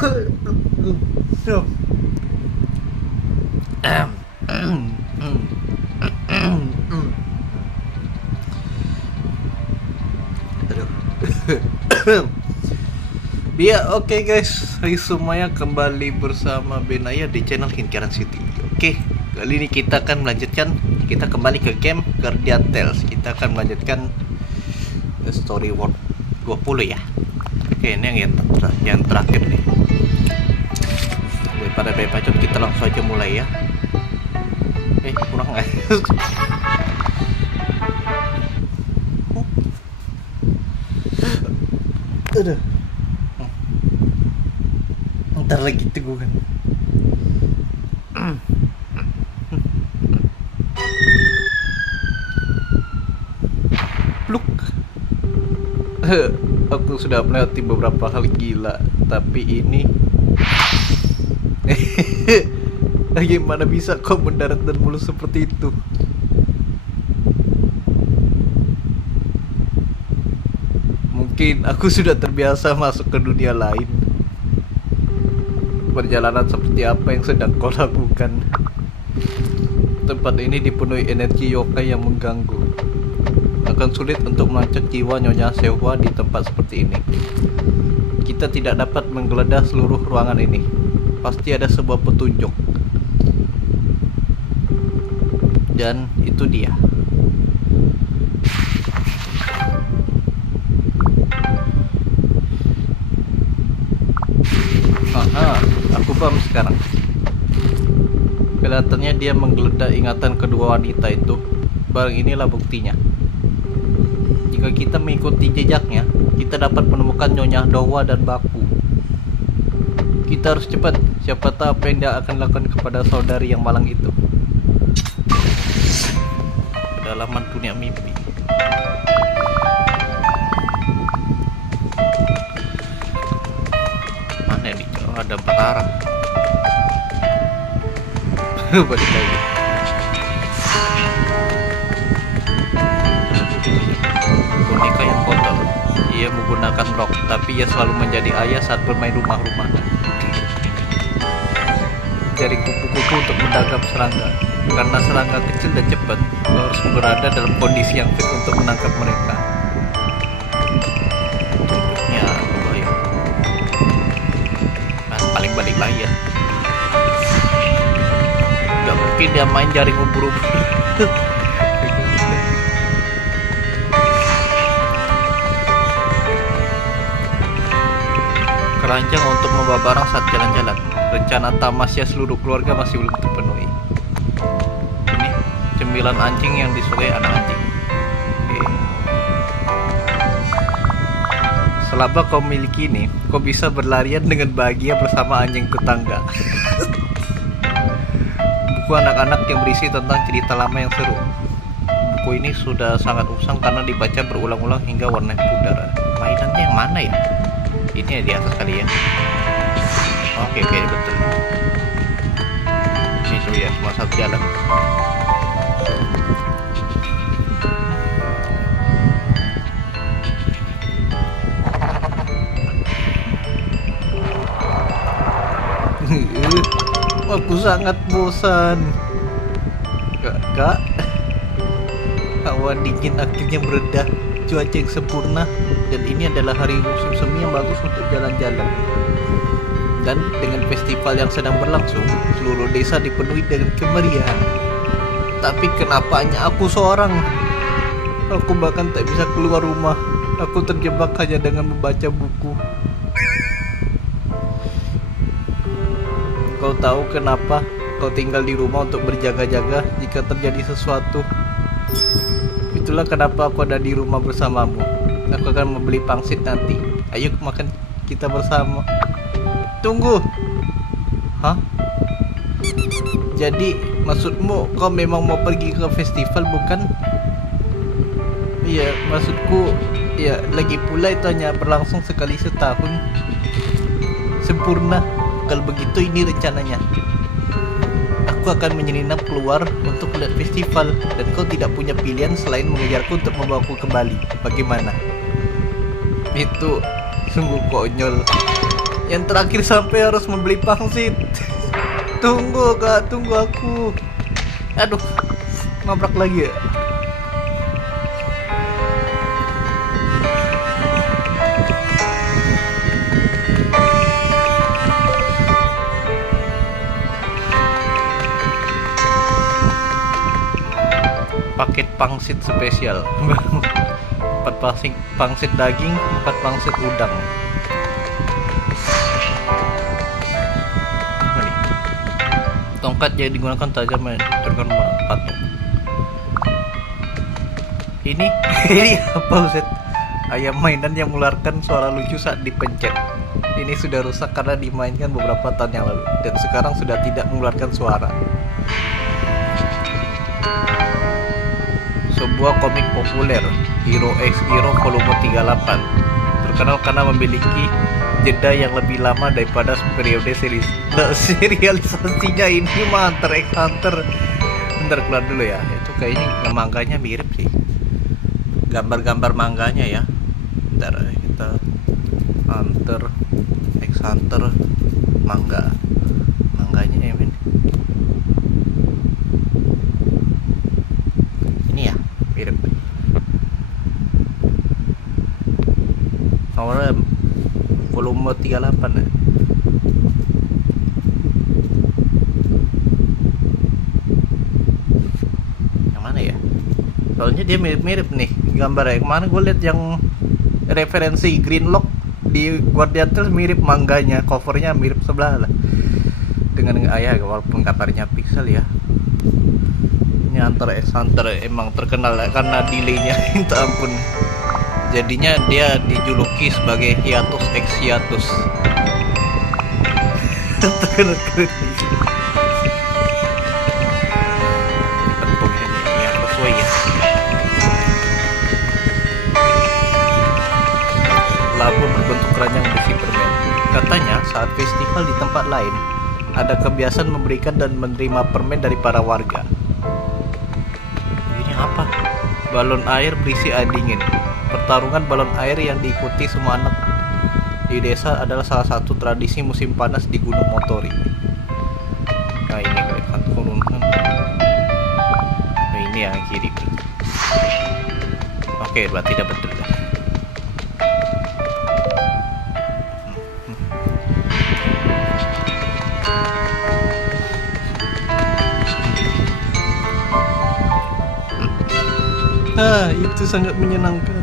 Ya, oke guys, hai semuanya, kembali bersama Benaya di channel Kincaran City. Oke, kali ini kita akan melanjutkan, kita kembali ke game Guardian Tales. Kita akan melanjutkan Story World 20 ya. Oke, ini yang terakhir nih. Daripada bacot, kita langsung aja mulai ya. Kurang guys. Aduh. Ntar lagi teguhan. Pluk. Aku sudah melewati beberapa hal gila, tapi ini bagaimana bisa kau mendarat dan mulus seperti itu? Mungkin aku sudah terbiasa masuk ke dunia lain. Perjalanan seperti apa yang sedang kau lakukan? Tempat ini dipenuhi energi yokai yang mengganggu. Akan sulit untuk melacak jiwa Nyonya Sewa di tempat seperti ini. Kita tidak dapat menggeledah seluruh ruangan ini. Pasti ada sebuah petunjuk. Dan itu dia. Aku paham sekarang. Kelihatannya dia menggeledah ingatan kedua wanita itu. Barang inilah buktinya. Jika kita mengikuti jejaknya, kita dapat menemukan Nyonya Dowa dan Baku. Kita harus cepat. Siapa tahu apa yang dia akan lakukan kepada saudari yang malang itu. Kedalaman dunia mimpi. Mana nih? Oh, ada 4 arah. Balik lagi. Boneka yang kotor. Ia menggunakan rok, tapi ia selalu menjadi ayah saat bermain rumah-rumahan. Jaring kupu-kupu untuk menangkap serangga. Karena serangga kecil dan cepat, kau harus berada dalam kondisi yang fit untuk menangkap mereka. Bentuknya kebayang. Kan paling balik layar. Gak mungkin dia main jaring ubur-ubur. Keranjang untuk membawa barang saat jalan-jalan. Rencana tamasya seluruh keluarga masih belum terpenuhi. Ini cemilan anjing yang disukai anak anjing. Selama kau miliki ini, kau bisa berlarian dengan bahagia bersama anjing tetangga. Buku anak-anak yang berisi tentang cerita lama yang seru. Buku ini sudah sangat usang karena dibaca berulang-ulang hingga warnanya pudar. Mainannya yang mana ya? Ini di atas kali ya. Oke, betul. Ini sudah semua satu jalan. Aku sangat bosan. Kak, hawa dingin akhirnya mereda, cuaca yang sempurna, dan ini adalah hari musim semi yang bagus untuk jalan-jalan. Dan dengan festival yang sedang berlangsung, seluruh desa dipenuhi dengan kemeriahan. Tapi kenapa hanya aku seorang? Aku bahkan tak bisa keluar rumah. Aku terjebak hanya dengan membaca buku. Kau tahu kenapa kau tinggal di rumah untuk berjaga-jaga jika terjadi sesuatu? Itulah kenapa aku ada di rumah bersamamu. Aku akan membeli pangsit nanti. Ayo makan kita bersama. Tunggu. Hah? Jadi maksudmu kau memang mau pergi ke festival, bukan? Iya, maksudku ya, lagi pula itu hanya berlangsung sekali setahun. Sempurna. Kalau begitu ini rencananya. Aku akan menyelinap keluar untuk melihat festival, dan kau tidak punya pilihan selain mengejarku untuk membawaku kembali. Bagaimana? Itu sungguh konyol. Yang terakhir sampai harus membeli pangsit. Tunggu kak, tunggu aku. Aduh, nabrak lagi ya. Paket pangsit spesial. 4 pangsit daging, 4 pangsit udang. Ini tongkat yang digunakan tajam terkena patung. Ini ini apa Ustaz? Ayam mainan yang mengeluarkan suara lucu saat dipencet. Ini sudah rusak karena dimainkan beberapa tahun yang lalu dan sekarang sudah tidak mengeluarkan suara. Sebuah komik populer, Hero X Hero volume 38, terkenal karena memiliki jeda yang lebih lama daripada periode serialisasinya. Ini mah Hunter x Hunter. Bentar, keluar dulu ya. Itu kayaknya mangganya mirip sih, gambar-gambar mangganya ya. Bentar, kita Hunter x Hunter mangganya ya men. Mirip. Nomornya volume 38 ya. Yang mana ya? Soalnya dia mirip-mirip nih gambarnya. Kemana gue lihat yang referensi Greenlock di Guardian Tales mirip mangganya, covernya mirip sebelah lah dengan ayah, walaupun kabarnya pixel ya. Ini Hunter x Hunter emang terkenal ya, karena delaynya minta ampun. Jadinya dia dijuluki sebagai hiatus x hiatus. Terkenal keren. Ini yang sesuai ya. Labu berbentuk keranjang berisi permen. Katanya saat festival di tempat lain ada kebiasaan memberikan dan menerima permen dari para warga. Apa? Balon air berisi air dingin. Pertarungan balon air yang diikuti semua anak di desa adalah salah satu tradisi musim panas di Gunung Motori. Nah ini kelihatan turunkan. Nah ini yang kiri. Oke, berarti dapat dulu. Nah, itu sangat menyenangkan.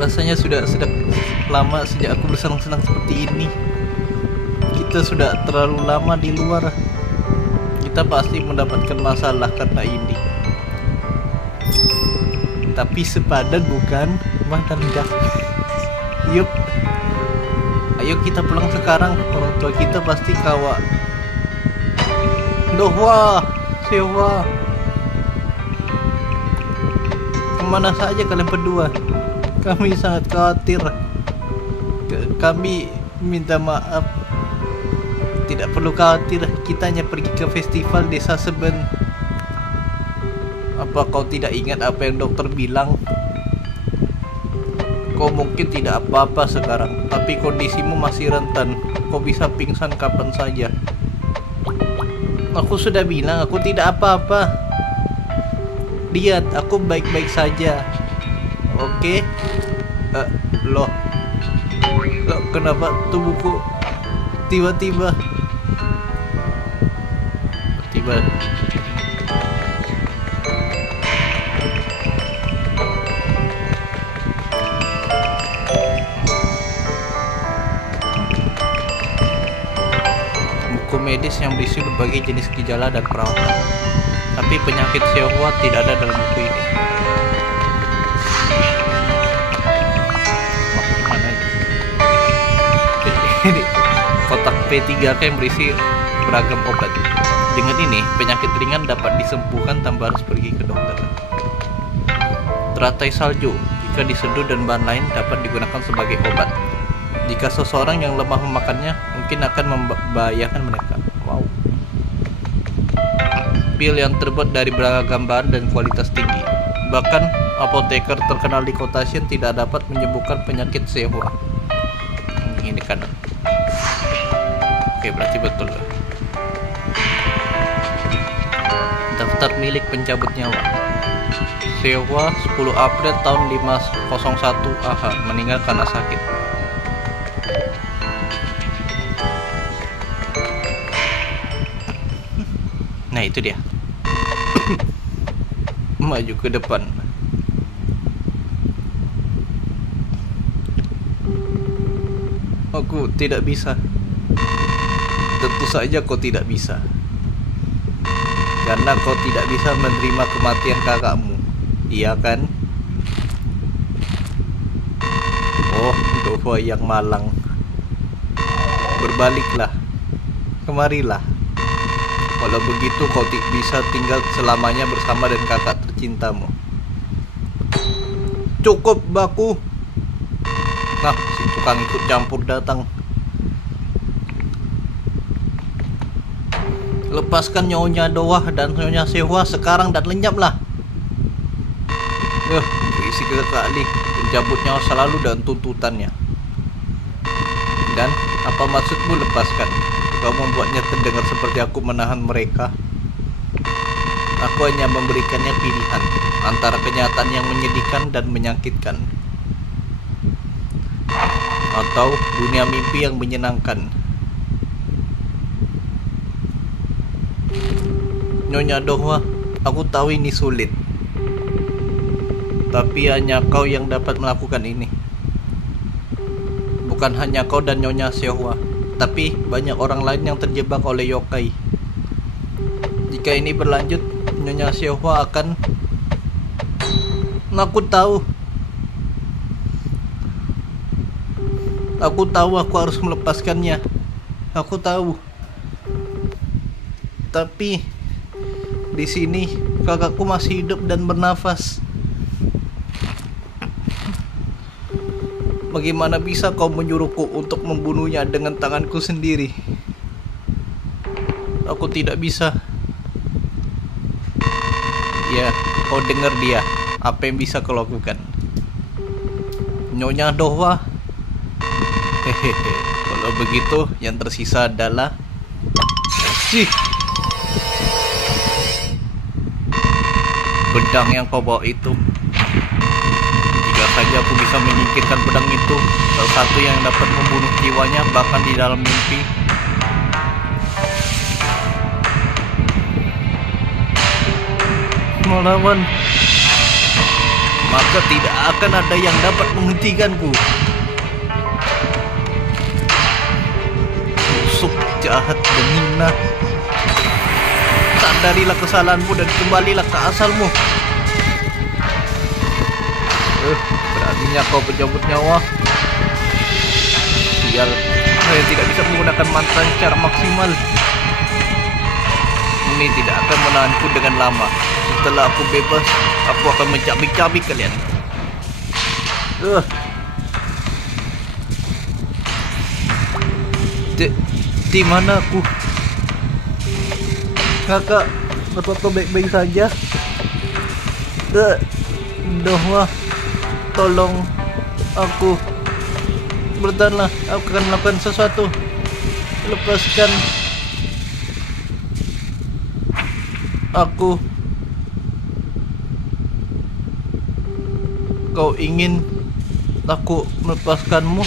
Rasanya sudah lama sejak aku bersenang-senang seperti ini. Kita sudah terlalu lama di luar. Kita pasti mendapatkan masalah karena ini. Tapi sepadan bukan? Badan dah. Yup. Ayo kita pulang sekarang. Orang tua kita pasti kawa. Dohwa, sewa. Kemana saja kalian berdua? Kami sangat khawatir. Kami minta maaf. Tidak perlu khawatir. Kita hanya pergi ke festival desa Seben. Apa kau tidak ingat apa yang dokter bilang? Kau mungkin tidak apa-apa sekarang, tapi kondisimu masih rentan. Kau bisa pingsan kapan saja. Aku sudah bilang aku tidak apa-apa. Lihat, aku baik-baik saja. Oke? Loh, kenapa tubuhku tiba-tiba buku medis yang berisi berbagai jenis gejala dan perawatan. Tapi penyakit Seohwa tidak ada dalam buku ini. Mana ini? Kotak P3K yang berisi beragam obat. Dengan ini, penyakit ringan dapat disembuhkan tanpa harus pergi ke dokter. Teratai salju, jika diseduh dan bahan lain dapat digunakan sebagai obat. Jika seseorang yang lemah memakannya, mungkin akan membahayakan mereka. Wow. Pil yang terbuat dari beragam bahan dan kualitas tinggi. Bahkan apoteker terkenal di kota Shin tidak dapat menyembuhkan penyakit Seohwa. kanan. Oke, berarti betul. Daftar milik pencabut nyawa. Sewa 10 April tahun 501 AH, meninggal karena sakit. Nah, itu dia. Maju ke depan. Aku tidak bisa. Tentu saja kau tidak bisa. Karena kau tidak bisa menerima kematian kakakmu. Iya kan? Oh, doa yang malang. Berbaliklah. Kemarilah. Kalau begitu kau bisa tinggal selamanya bersama dan kakak tercintamu. Cukup, Baku. Nah, si tukang ikut campur datang. Lepaskan Nyonya Doah dan Nyonya Sewa sekarang dan lenyaplah. Berisi kali. Pencabut nyawa selalu dan tuntutannya. Dan apa maksudmu lepaskan? Kau membuatnya terdengar seperti aku menahan mereka. Aku hanya memberikannya pilihan antara kenyataan yang menyedihkan dan menyakitkan, atau dunia mimpi yang menyenangkan. Nyonya Dohwa, aku tahu ini sulit, tapi hanya kau yang dapat melakukan ini. Bukan hanya kau dan Nyonya Sewa, tapi banyak orang lain yang terjebak oleh yokai. Jika ini berlanjut, Nyonya Sewa akan... Aku tahu aku harus melepaskannya. Aku tahu. Tapi di sini kakakku masih hidup dan bernafas. Bagaimana bisa kau menyuruhku untuk membunuhnya dengan tanganku sendiri? Aku tidak bisa. Ya, kau dengar dia. Apa yang bisa kau lakukan? Nyonya Dohwa. Hehehe. Kalau begitu, yang tersisa adalah... pedang yang kau bawa itu. Jika saja aku bisa menyingkirkan pedang itu, salah satu yang dapat membunuh jiwanya bahkan di dalam mimpi. Melawan, maka tidak akan ada yang dapat menghentikanku. Busuk, jahat, dan hina. Sadarilah kesalahanmu dan kembalilah ke asalmu. Beraninya kau pencabut nyawa. Sial, saya tidak bisa menggunakan mantra secara maksimal. Ini tidak akan menahanku dengan lama. Setelah aku bebas, aku akan mencabik-cabik kalian. Di mana aku? Kakak, apa kau baik-baik saja? Dohwa, tolong aku. Bertahanlah, aku akan melakukan sesuatu. Lepaskan aku. Kau ingin aku melepaskanmu?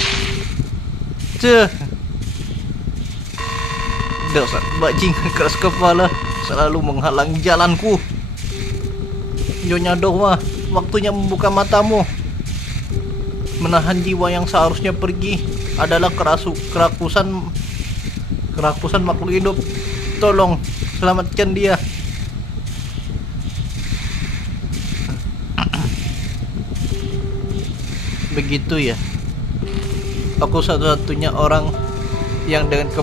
Dasar bajing keras kepala, selalu menghalangi jalanku. Nyonya Dohwa, waktunya membuka matamu. Menahan jiwa yang seharusnya pergi adalah kerakusan makhluk hidup. Tolong selamatkan dia. Begitu ya. Aku satu-satunya orang yang dengan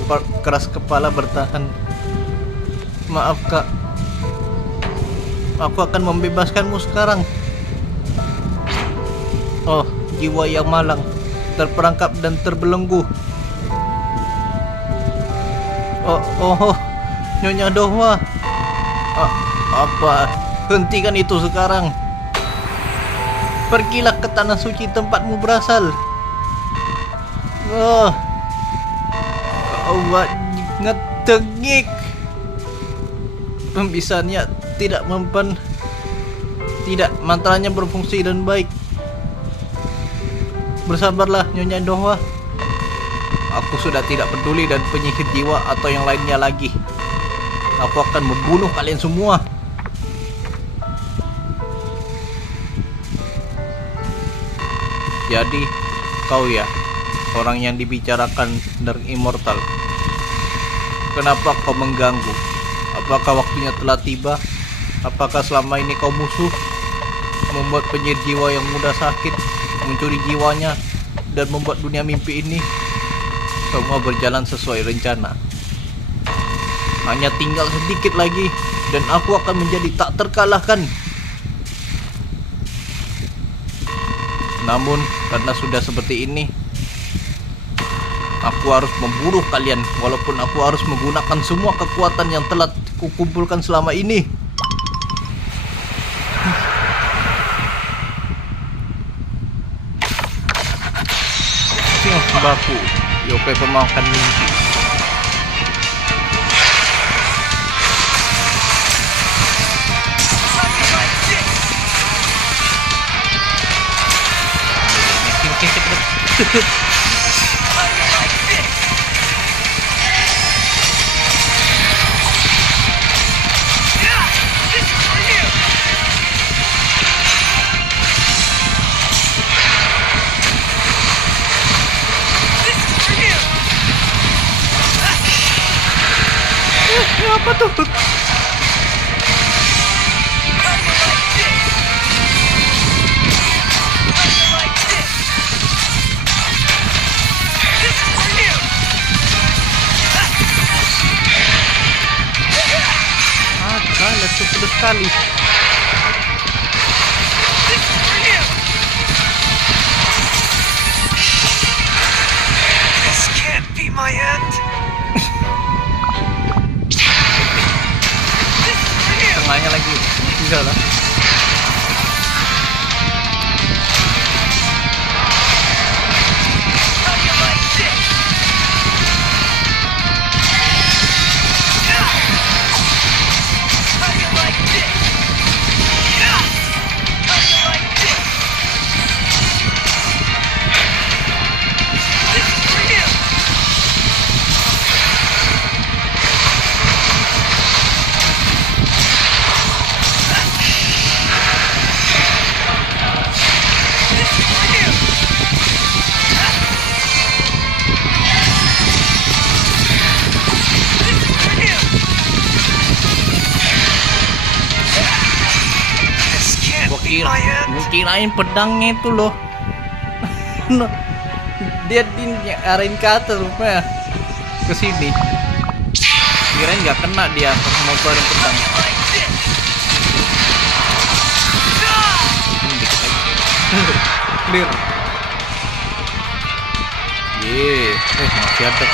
keras kepala bertahan. Maaf, Kak. Aku akan membebaskanmu sekarang. Oh, jiwa yang malang, terperangkap dan terbelenggu. Oh, Nyonya Dohwa. Apa? Hentikan itu sekarang. Pergilah ke tanah suci tempatmu berasal. Awak ngetengik. Pembisaannya tidak mempan. Tidak, mantranya berfungsi dan baik. Bersabarlah Nyonya Dohwa. Aku sudah tidak peduli dan penyihir jiwa atau yang lainnya lagi. Aku akan membunuh kalian semua. Jadi, kau ya, orang yang dibicarakan Dark Immortal. Kenapa kau mengganggu? Apakah waktunya telah tiba? Apakah selama ini kau musuh? Membuat penyihir jiwa yang mudah sakit, mencuri jiwanya, dan membuat dunia mimpi ini semua berjalan sesuai rencana. Hanya tinggal sedikit lagi dan aku akan menjadi tak terkalahkan. Namun karena sudah seperti ini, aku harus membunuh kalian walaupun aku harus menggunakan semua kekuatan yang telah kukumpulkan selama ini. Baku, Yokai pemakan mimpi. Apa tuh? Lesu pedas sekali. This can't be my end. Tengahnya lagi bisa lah. Kirain pedangnya itu loh. Dia arahin ke atas rupanya ke sini. Kirain nggak kena dia pas mau keluarin pedang. Clear. Masih ada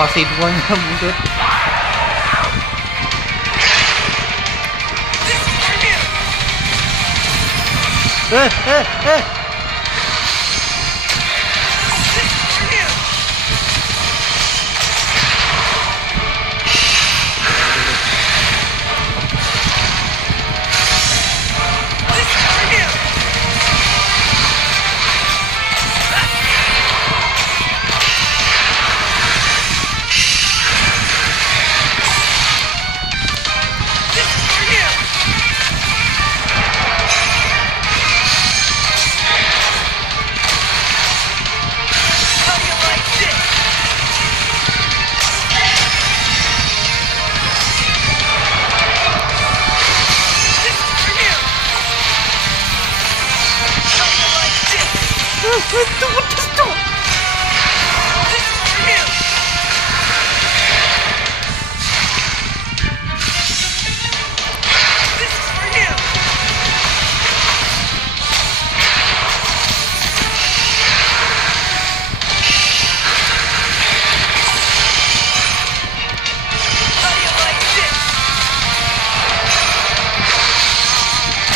fase 2-nya buset.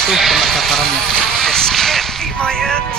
Tuh kena sasarannya. This can't be my end.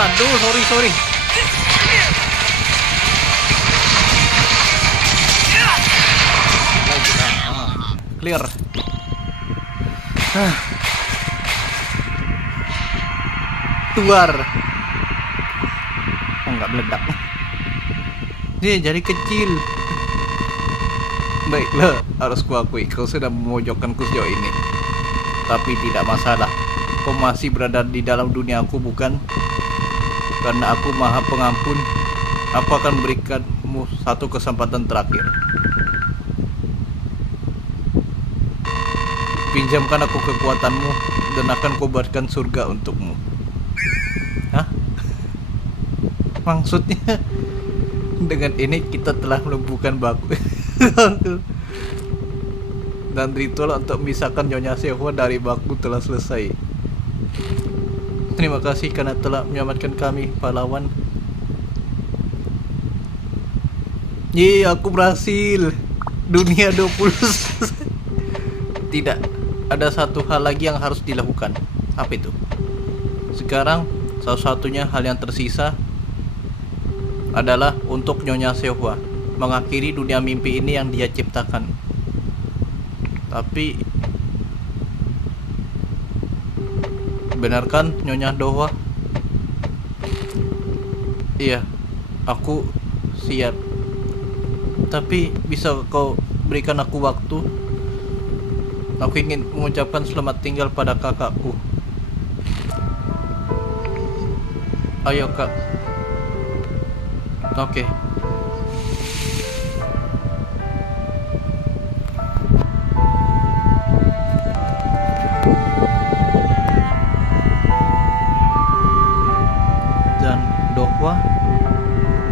Aduh, sorry. Clear. Keluar. Oh, nggak meledak. Dia jadi kecil. Baiklah, harus kuakui kau sudah memojokkanku sejauh ini. Tapi tidak masalah. Kau masih berada di dalam dunia aku, bukan? Karena aku Maha Pengampun, aku akan memberikanmu satu kesempatan terakhir. Pinjamkan aku kekuatanmu dan akan kubuatkan surga untukmu. Hah? Maksudnya dengan ini kita telah melumpuhkan baku dan ritual untuk memisahkan Nyonya Seohwa dari baku telah selesai. Terima kasih karena telah menyelamatkan kami, pahlawan. Yeay, aku berhasil. Dunia 20. Tidak, ada satu hal lagi yang harus dilakukan. Apa itu? Sekarang, satu-satunya hal yang tersisa adalah untuk Nyonya Seohwa mengakhiri dunia mimpi ini yang dia ciptakan. Tapi benar kan Nyonya Dohwa? Iya, aku siap. Tapi bisa kau berikan aku waktu? Aku ingin mengucapkan selamat tinggal pada kakakku. Ayo kak. Oke. Dohwa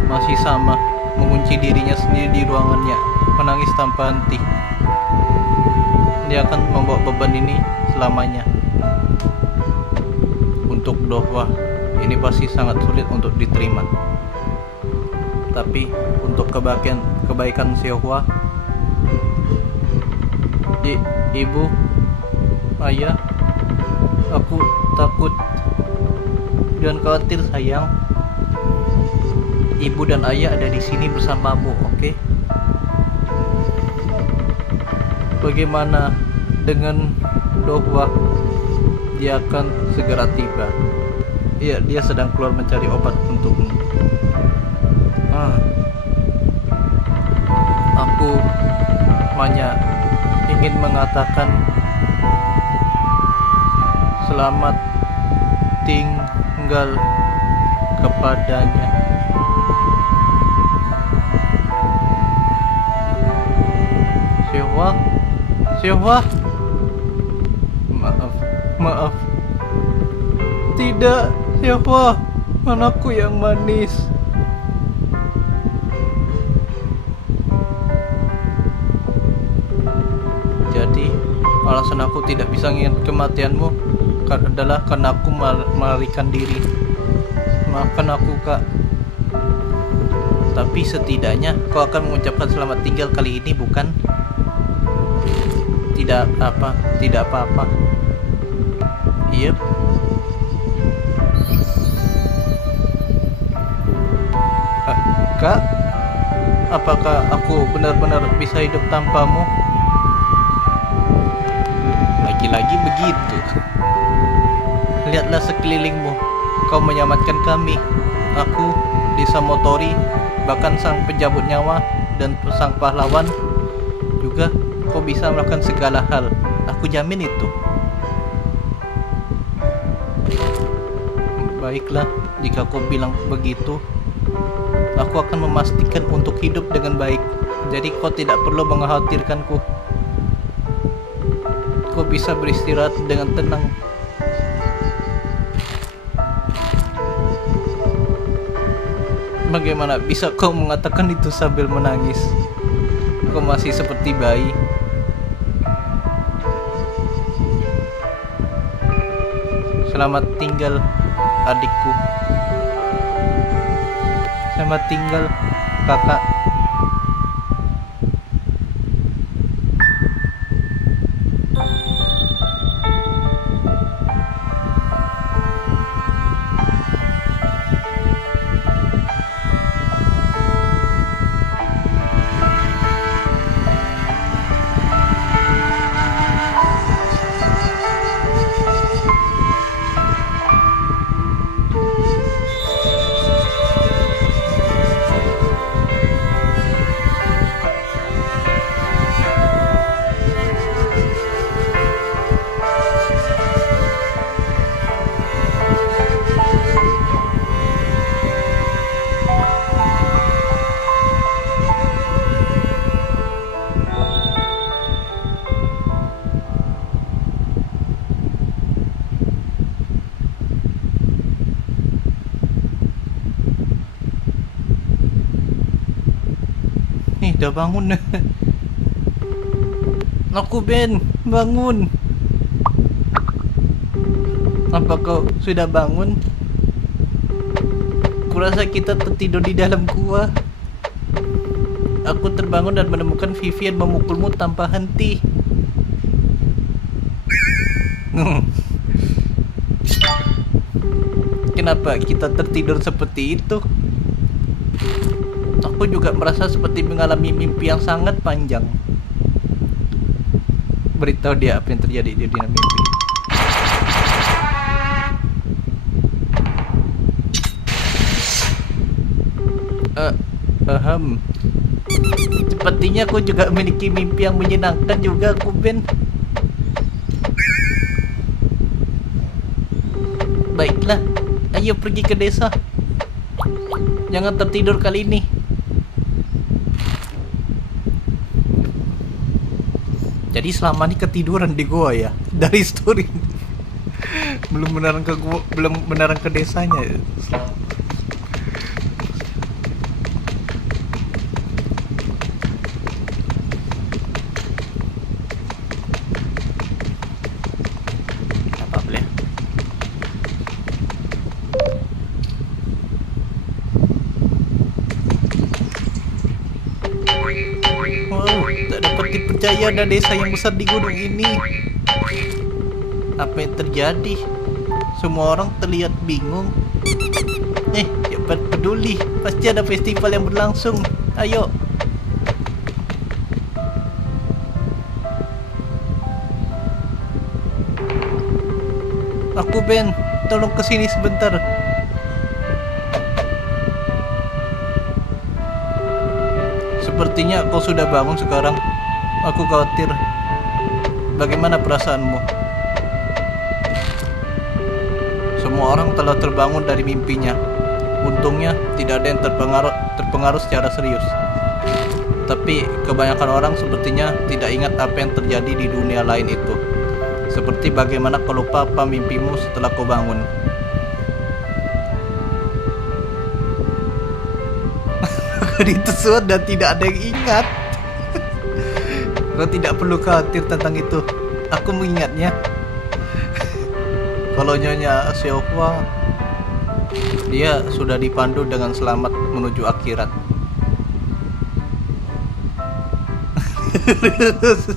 masih sama, mengunci dirinya sendiri di ruangannya, menangis tanpa henti. Dia akan membawa beban ini selamanya. Untuk Dohwa, ini pasti sangat sulit untuk diterima. Tapi untuk kebaikan Seohwa, ibu, ayah, aku takut. Jangan khawatir sayang. Ibu dan ayah ada di sini bersamamu, oke? Bagaimana dengan Dohwa? Dia akan segera tiba. Iya, dia sedang keluar mencari obat untukmu. Aku hanya ingin mengatakan selamat tinggal kepadanya. Seohwa, maaf. Tidak, Seohwa, anakku yang manis. Jadi, alasan aku tidak bisa mengingat kematianmu adalah karena aku melarikan diri. Maafkan aku, Kak. Tapi setidaknya kau akan mengucapkan selamat tinggal kali ini, bukan? Tidak apa-apa. Yep. Kak, apakah aku benar-benar bisa hidup tanpamu? Lagi-lagi begitu. Lihatlah sekelilingmu. Kau menyelamatkan kami. Aku, Desa Motori, bahkan sang penjabut nyawa dan sang pahlawan juga. Kau bisa melakukan segala hal. Aku jamin itu. Baiklah, jika kau bilang begitu, aku akan memastikan untuk hidup dengan baik. Jadi kau tidak perlu mengkhawatirkanku. Kau bisa beristirahat dengan tenang. Bagaimana bisa kau mengatakan itu sambil menangis? Kau masih seperti bayi. Selamat tinggal, adikku. Selamat tinggal, kakak. Nih, udah bangun. Aku Ben, bangun. Apa kau sudah bangun? Kurasa kita tertidur di dalam gua. Aku terbangun dan menemukan Vivian memukulmu tanpa henti. Kenapa kita tertidur seperti itu? Aku juga merasa seperti mengalami mimpi yang sangat panjang. Beritahu dia apa yang terjadi di dunia mimpi. Paham. Sepertinya aku juga memiliki mimpi yang menyenangkan juga, aku Ben. Baiklah, ayo pergi ke desa. Jangan tertidur kali ini. Jadi selama ini ketiduran di gua ya, dari story. Belum beneran ke gua, belum beneran ke desanya. Apa boleh? Wow, tak dapat dipercaya ada desa yang besar di gunung ini. Apa yang terjadi? Semua orang terlihat bingung. Jangan peduli, pasti ada festival yang berlangsung. Ayo. Aku Ben, tolong kesini sebentar. Sepertinya kau sudah bangun sekarang. Aku khawatir. Bagaimana perasaanmu? Semua orang telah terbangun dari mimpinya. Untungnya tidak ada yang terpengaruh secara serius. Tapi kebanyakan orang sepertinya tidak ingat apa yang terjadi di dunia lain itu. Seperti bagaimana kau lupa apa mimpimu setelah kau bangun. Itu sudah tidak ada yang ingat. Kau tidak perlu khawatir tentang itu. Aku mengingatnya. Kalau Nyonya Xiaohua, dia sudah dipandu dengan selamat menuju akhirat.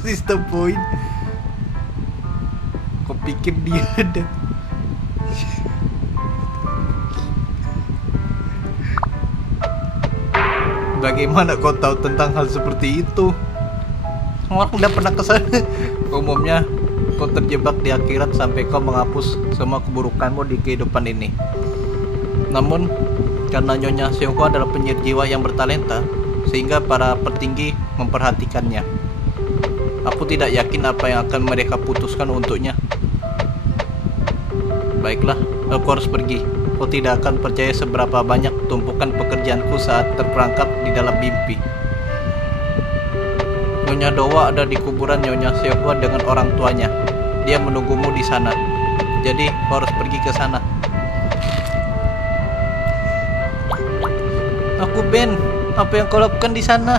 Sistem poin. Kau pikir dia ada? Bagaimana kau tahu tentang hal seperti itu? Orang udah pernah kesana. Umumnya kau terjebak di akhirat sampai kau menghapus semua keburukanmu di kehidupan ini. Namun karena Nyonya Xiaohua adalah penyihir jiwa yang bertalenta, sehingga para petinggi memperhatikannya. Aku tidak yakin apa yang akan mereka putuskan untuknya. Baiklah, aku harus pergi. Kau tidak akan percaya seberapa banyak tumpukan pekerjaanku saat terperangkap di dalam mimpi. Nyonya Dowa ada di kuburan Nyonya Xiaohua dengan orang tuanya. Dia menunggumu di sana. Jadi kau harus pergi ke sana. Aku Ben, apa yang kau lakukan di sana?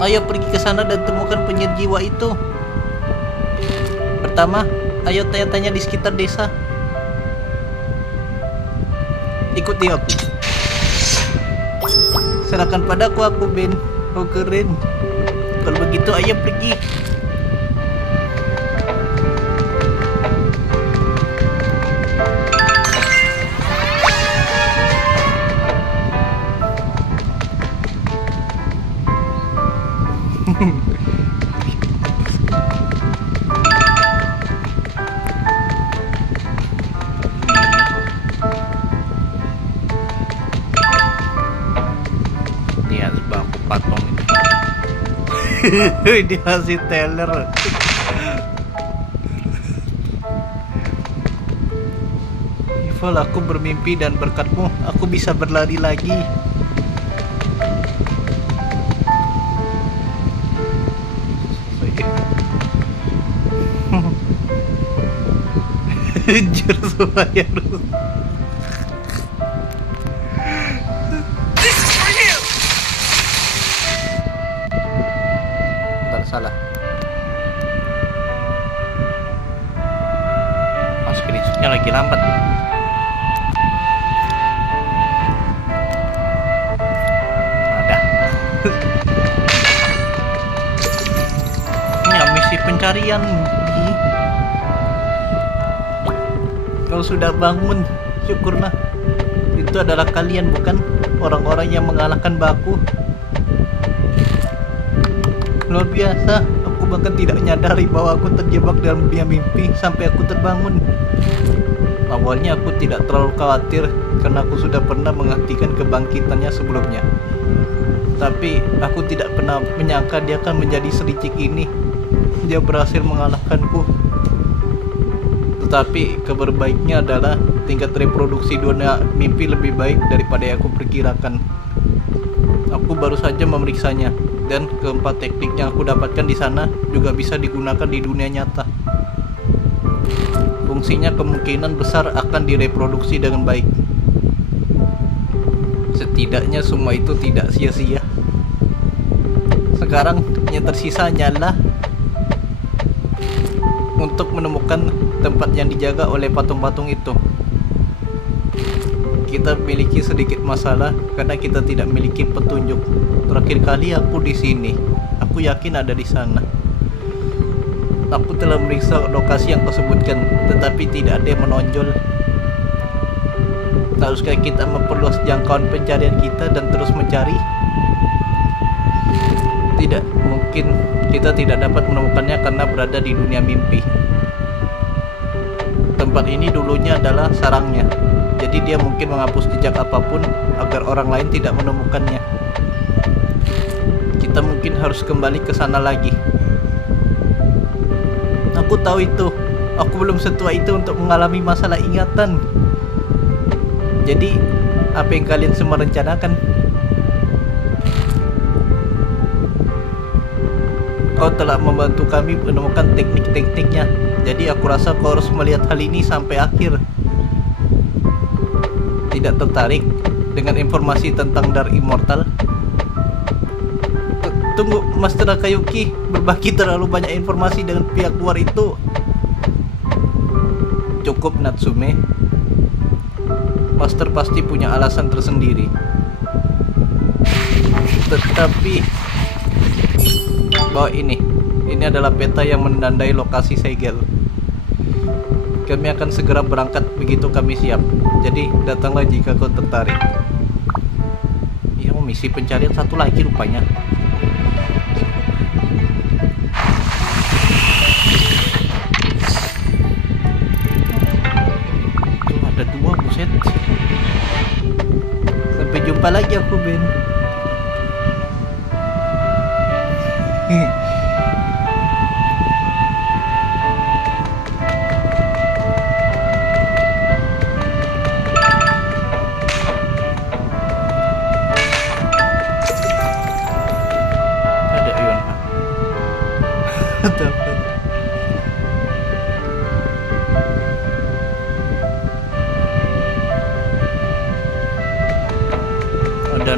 Ayo pergi ke sana dan temukan penyihir jiwa itu. Pertama, ayo tanya-tanya di sekitar desa. Ikuti aku. Serahkan padaku, aku Ben. Oh keren. Kalau begitu ayo pergi. Lihat bangku patung ini. Dia masih teller. Evil, aku bermimpi dan berkatmu aku bisa berlari lagi. Jujur supaya harus. Bentar, salah. Oh, screenshotnya lagi lambat. Ada. Ya, misi pencarian. Kau sudah bangun, syukurlah. Itu adalah kalian, bukan orang-orang yang mengalahkan Baku. Luar biasa, aku bahkan tidak menyadari bahwa aku terjebak dalam dunia mimpi sampai aku terbangun. Awalnya aku tidak terlalu khawatir karena aku sudah pernah menghentikan kebangkitannya sebelumnya. Tapi aku tidak pernah menyangka dia akan menjadi sericik ini. Dia berhasil mengalahkanku. Tetapi kabar baiknya adalah tingkat reproduksi dunia mimpi lebih baik daripada yang aku perkirakan. Aku baru saja memeriksanya, dan keempat teknik yang aku dapatkan di sana juga bisa digunakan di dunia nyata. Fungsinya kemungkinan besar akan direproduksi dengan baik. Setidaknya semua itu tidak sia-sia. Sekarang yang tersisa hanyalah untuk menemukan tempat yang dijaga oleh patung-patung itu. Kita memiliki sedikit masalah karena kita tidak memiliki petunjuk. Terakhir kali aku di sini, aku yakin ada di sana. Aku telah meriksa lokasi yang kau sebutkan, tetapi tidak ada yang menonjol. Haruskah kita memperluas jangkauan pencarian kita dan terus mencari? Tidak, mungkin kita tidak dapat menemukannya karena berada di dunia mimpi. Tempat ini dulunya adalah sarangnya, jadi dia mungkin menghapus jejak apapun agar orang lain tidak menemukannya. Kita mungkin harus kembali ke sana lagi. Aku tahu itu. Aku belum setua itu untuk mengalami masalah ingatan. Jadi, apa yang kalian semua rencanakan? Kau telah membantu kami menemukan teknik-tekniknya. Jadi aku rasa kau harus melihat hal ini sampai akhir. Tidak tertarik dengan informasi tentang Dar Immortal? Tunggu, Master Akayuki, berbagi terlalu banyak informasi dengan pihak luar itu. Cukup, Natsume. Master pasti punya alasan tersendiri. Tetapi bawa ini adalah peta yang menandai lokasi segel. Kami akan segera berangkat begitu kami siap. Jadi datanglah jika kau tertarik. Ya, misi pencarian satu lagi rupanya. Tuh ada dua, buset. Sampai jumpa lagi aku, Ben.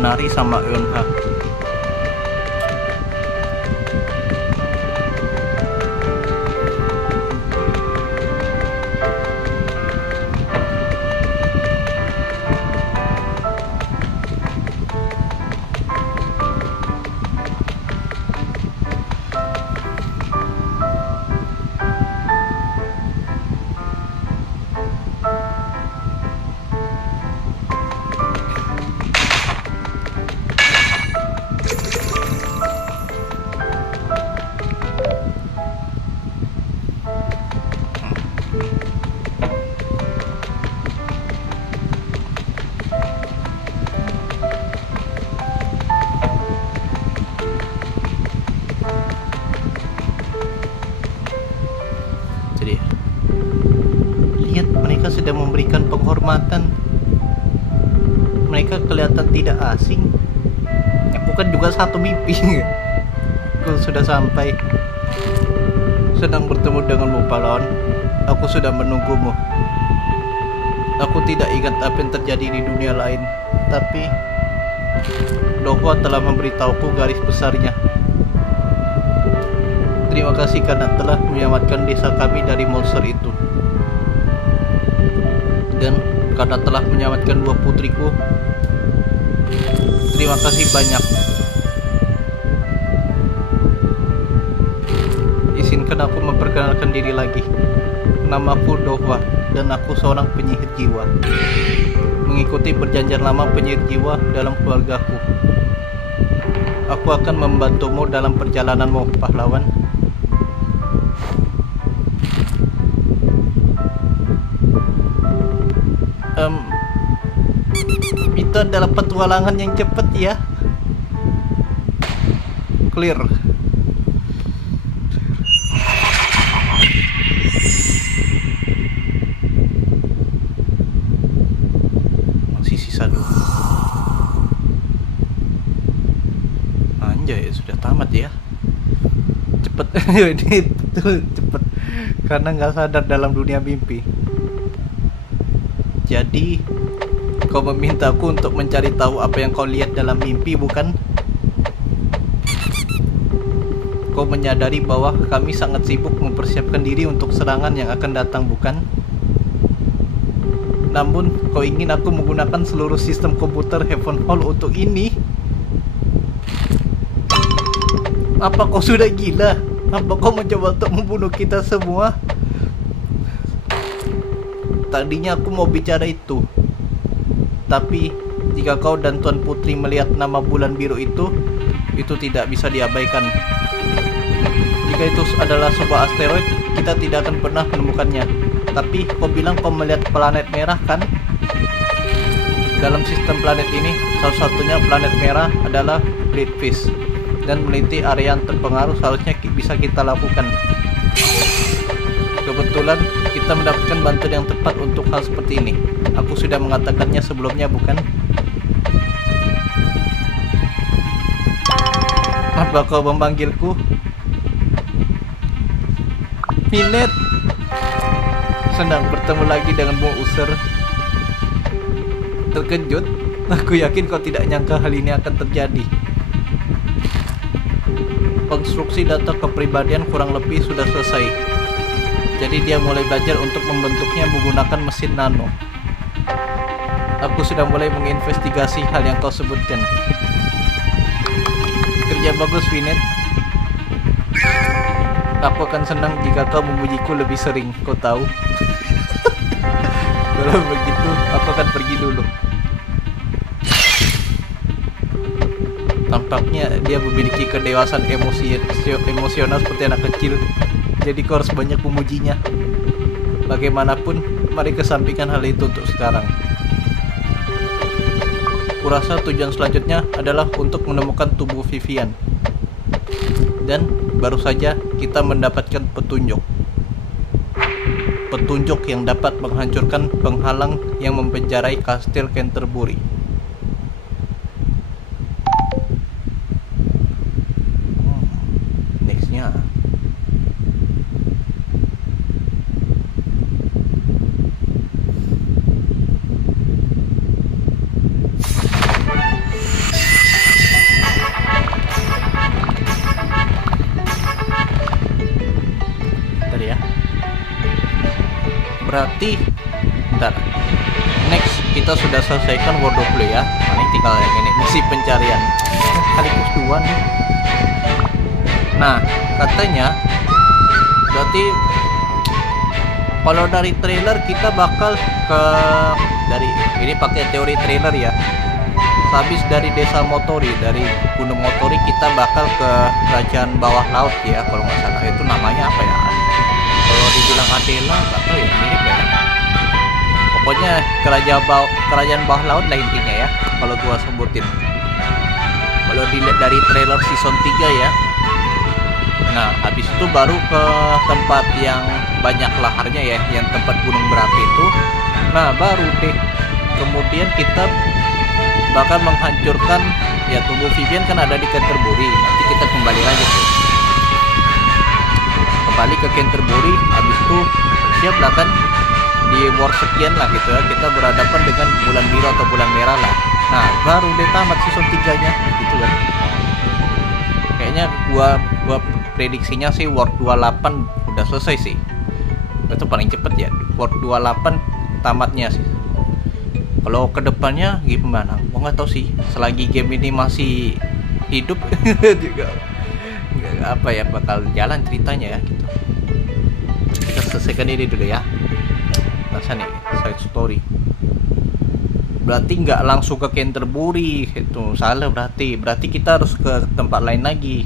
Nari sama Eunha. Jadi lihat, mereka sedang memberikan penghormatan. Mereka kelihatan tidak asing. Aku kan juga satu mimpi. Aku sudah sampai. Sedang bertemu denganmu, pahlawan. Aku sudah menunggumu. Aku tidak ingat apa yang terjadi di dunia lain, tapi Dohwa telah memberitahuku garis besarnya. Terima kasih karena telah menyelamatkan desa kami dari monster itu. Dan karena telah menyelamatkan dua putriku. Terima kasih banyak. Izinkan aku memperkenalkan diri lagi. Namaku Dohwa dan aku seorang penyihir jiwa. Mengikuti perjanjian lama penyihir jiwa dalam keluargaku. Aku akan membantumu dalam perjalananmu, pahlawan. Itu adalah petualangan yang cepat ya. Clear. Masih sisa 2. Anjay, sudah tamat ya. Cepet. Ini tuh cepet karena nggak sadar dalam dunia mimpi. Jadi kau memintaku untuk mencari tahu apa yang kau lihat dalam mimpi, bukan? Kau menyadari bahwa kami sangat sibuk mempersiapkan diri untuk serangan yang akan datang, bukan? Namun, kau ingin aku menggunakan seluruh sistem komputer Heaven Hall untuk ini? Apa kau sudah gila? Apa kau mencoba untuk membunuh kita semua? Tadinya aku mau bicara itu. Tapi, jika kau dan Tuan Putri melihat nama bulan biru itu tidak bisa diabaikan. Jika itu adalah sebuah asteroid, kita tidak akan pernah menemukannya. Tapi, kau bilang kau melihat planet merah, kan? Dalam sistem planet ini, salah satunya planet merah adalah Bleedfish. Dan meneliti area yang terpengaruh seharusnya bisa kita lakukan. Kebetulan, kita mendapatkan bantuan yang tepat untuk hal seperti ini. Aku sudah mengatakannya sebelumnya, bukan? Apa kau memanggilku? Minet! Senang bertemu lagi denganmu, User. Terkejut? Aku yakin kau tidak nyangka hal ini akan terjadi. Konstruksi data kepribadian kurang lebih sudah selesai. Jadi dia mulai belajar untuk membentuknya menggunakan mesin nano. Aku sudah mulai menginvestigasi hal yang kau sebutkan. Kerja bagus, Winet. Aku akan senang jika kau memujiku lebih sering, kau tahu. Kalau begitu, aku akan pergi dulu. Tampaknya dia memiliki kedewasaan emosional seperti anak kecil. Jadi kau harus banyak memujinya. Bagaimanapun, mari kesampingkan hal itu untuk sekarang. Kurasa tujuan selanjutnya adalah untuk menemukan tubuh Vivian. Dan baru saja kita mendapatkan petunjuk. Petunjuk yang dapat menghancurkan penghalang yang mempenjarai Kastil Canterbury. Nextnya. berarti bentar. Next kita sudah selesaikan World of Play ya. Ini tinggal yang ini misi pencarian. Sekaligus 2 nih. Nah, katanya berarti kalau dari trailer kita bakal ke dari ini pakai teori trailer ya. Habis dari desa Motori, dari Gunung Motori kita bakal ke kerajaan bawah laut ya, kalau nggak salah itu namanya apa ya? Kalau dibilang Adela nggak tahu ya, mirip ya. Pokoknya kerajaan bawah laut lah intinya ya, kalau gua sebutin. Kalau dilihat dari trailer season 3 ya. Nah, habis itu baru ke tempat yang banyak laharnya ya, yang tempat gunung berapi itu. Nah, baru deh. Kemudian kita bakal menghancurkan ya tubuh Vivian kan ada di Canterbury. Nanti kita kembali lagi tuh. Kembali ke Canterbury, habis itu siap lah kan di war sekian lah gitu ya. Kita berhadapan dengan bulan biru atau bulan merah lah. Nah, baru deh tamat season 3-nya gitu kan. Kayaknya gua prediksinya sih World 28 udah selesai sih. Itu paling cepet ya. World 28 tamatnya sih. Kalau kedepannya gimana? Gua nggak tahu sih. Selagi game ini masih hidup juga apa ya bakal jalan ceritanya ya gitu. Kita selesaikan ini dulu ya. Masa nih side story. Berarti nggak langsung ke Canterbury itu salah berarti. Berarti kita harus ke tempat lain lagi.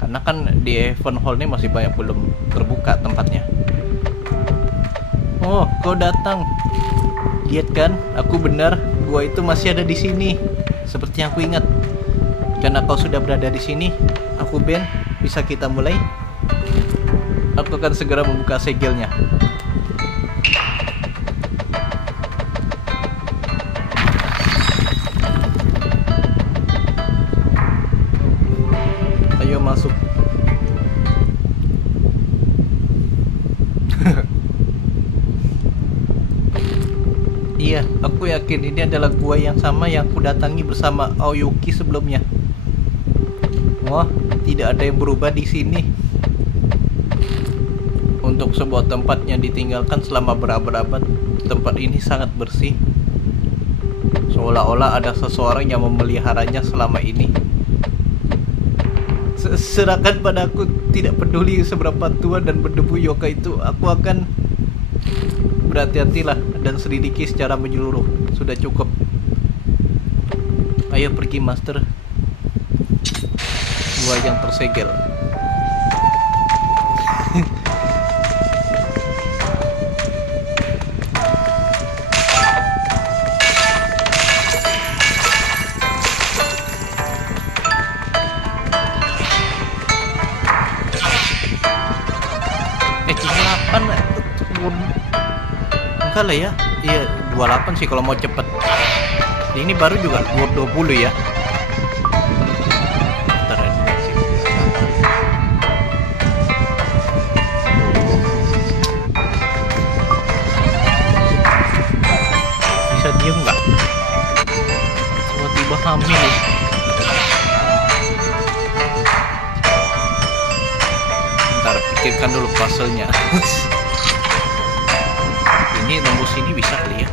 Karena kan di event hall ini masih banyak belum terbuka tempatnya. Oh, kau datang. Lihat kan, aku benar, gua itu masih ada di sini. Seperti yang aku ingat. Karena kau sudah berada di sini, aku Ben, bisa kita mulai? Aku akan segera membuka segelnya. Ayo masuk. Iya, aku yakin ini adalah gua yang sama yang aku datangi bersama Aoyuki sebelumnya. Wah, tidak ada yang berubah di sini. Untuk sebuah tempat yang ditinggalkan selama berabad-abad, tempat ini sangat bersih. Seolah-olah ada seseorang yang memeliharanya selama ini. Serahkan padaku, tidak peduli seberapa tua dan berdebu yoga itu, aku akan berhati-hatilah dan selidiki secara menyeluruh. Sudah cukup. Ayo pergi, Master. Gua yang tersegel. Enggak lah ya. Iya 28 sih kalau mau cepet. Ini baru juga 20 ya. Bentar ya. Bisa diem nggak? Tiba-tiba hamil ya. Bentar pikirkan dulu puzzle-nya. Ini nembus ini bisa kali ya.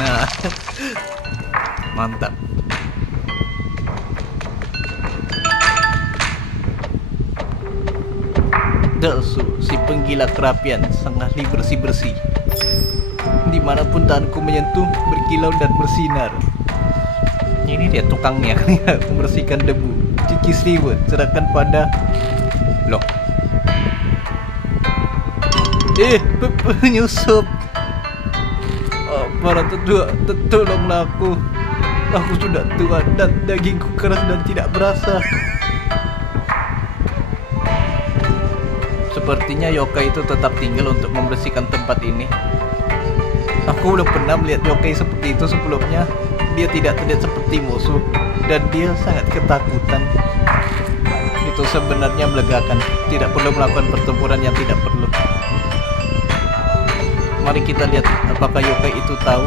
Nah, mantap. Dalsu, si penggila kerapian, sang ahli bersih-bersih. Dimanapun tanganku menyentuh, berkilau dan bersinar. Ini dia tukangnya, membersihkan debu. Cuci selimut, serahkan pada... Loh. Penyusup. Oh, para tetua, tolonglah aku. Aku sudah tua dan dagingku keras dan tidak berasa. Sepertinya yokai itu tetap tinggal untuk membersihkan tempat ini. Aku belum pernah melihat yokai seperti itu sebelumnya. Dia tidak terlihat seperti musuh dan dia sangat ketakutan. Itu sebenarnya melegakan. Tidak perlu melakukan pertempuran yang tidak perlu. Mari kita lihat apakah yokai itu tahu.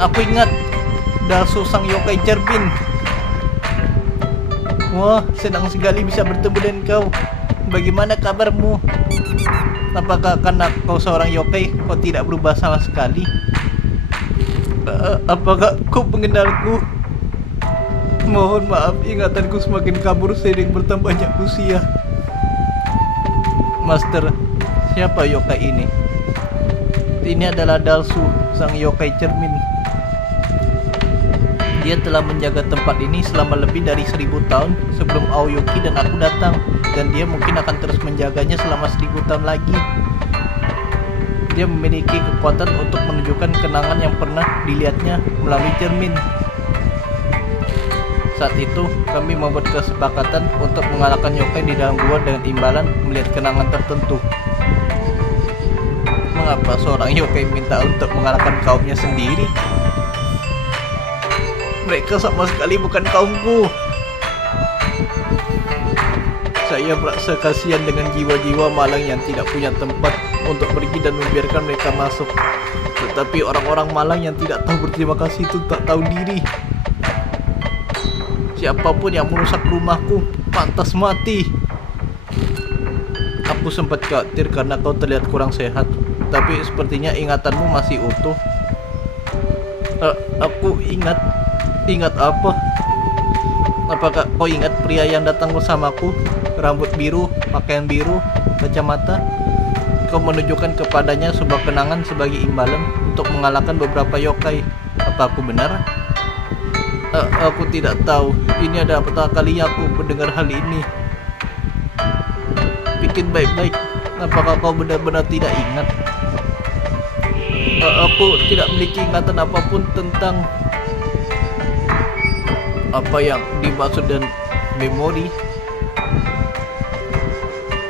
Aku ingat Dalsu sang yokai cermin. Wah, senang sekali bisa bertemu dengan kau. Bagaimana kabarmu? Apakah karena kau seorang yokai, kau tidak berubah sama sekali? Apakah kau mengenalku? Mohon maaf, ingatanku semakin kabur seiring bertambahnya usia. Master, siapa yokai ini? Ini adalah Dalsu, sang yokai cermin. Dia telah menjaga tempat ini selama lebih dari 1000 tahun sebelum Aoyuki dan aku datang, dan dia mungkin akan terus menjaganya selama 1000 tahun lagi. Dia memiliki kekuatan untuk menunjukkan kenangan yang pernah dilihatnya melalui cermin. Saat itu, kami membuat kesepakatan untuk mengalahkan yokai di dalam gua dengan imbalan melihat kenangan tertentu. Mengapa seorang yokai minta untuk mengalahkan kaumnya sendiri? Mereka sama sekali bukan kaumku. Saya merasa kasihan dengan jiwa-jiwa malang yang tidak punya tempat untuk pergi dan membiarkan mereka masuk. Tetapi orang-orang malang yang tidak tahu berterima kasih itu tak tahu diri. Siapapun yang merusak rumahku pantas mati. Aku sempat khawatir karena kau terlihat kurang sehat, tapi sepertinya ingatanmu masih utuh. Aku ingat apa? Apakah kau ingat pria yang datang bersamaku? Rambut biru, pakaian biru, kacamata. Kau menunjukkan kepadanya sebuah kenangan sebagai imbalan untuk mengalahkan beberapa yokai. Apa aku benar? Aku tidak tahu. Ini adalah pertama kalinya aku mendengar hal ini. Pikir baik-baik. Apakah kau benar-benar tidak ingat? Aku tidak memiliki ingatan apapun tentang apa yang dimaksud dan memori.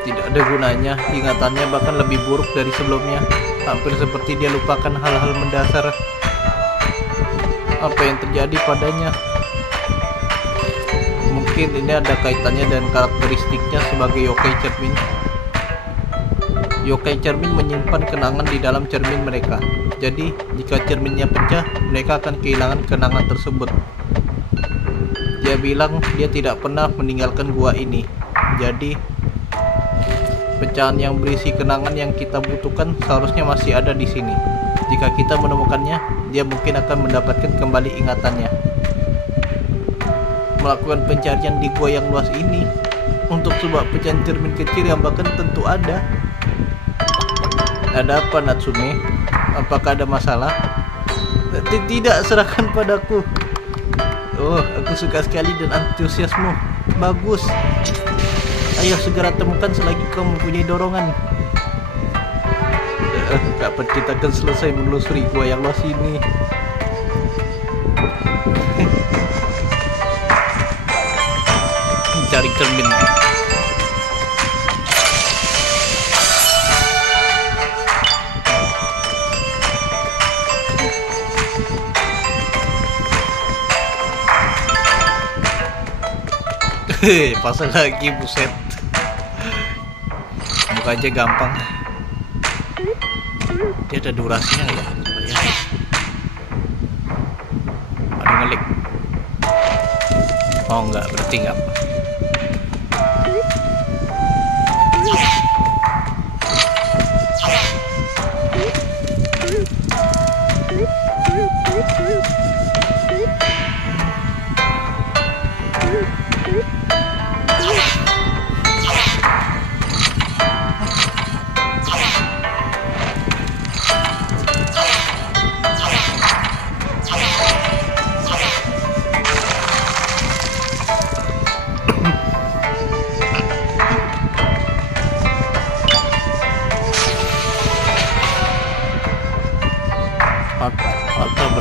Tidak ada gunanya. Ingatannya bahkan lebih buruk dari sebelumnya. Hampir seperti dia lupakan hal-hal mendasar. Apa yang terjadi padanya? Mungkin ini ada kaitannya dengan karakteristiknya sebagai yokai cermin. Yokai cermin menyimpan kenangan di dalam cermin mereka. Jadi, jika cerminnya pecah, mereka akan kehilangan kenangan tersebut. Dia bilang dia tidak pernah meninggalkan gua ini. Jadi, pecahan yang berisi kenangan yang kita butuhkan seharusnya masih ada di sini. Jika kita menemukannya, dia mungkin akan mendapatkan kembali ingatannya. Melakukan pencarian di gua yang luas ini untuk sebuah pecahan cermin kecil yang bahkan tentu ada. Ada apa, Natsume? Apakah ada masalah? Tidak, serahkan padaku. Oh, aku suka sekali dan antusiasmu. Bagus. Ayo segera temukan selagi kau mempunyai dorongan. Kapan kita akan selesai menelusuri gua yang luas ini? Cari cermin. Pasang lagi, buset. Buka aja gampang. Dia ada durasinya ya? Ada ngelik. Oh enggak, berarti enggak apa.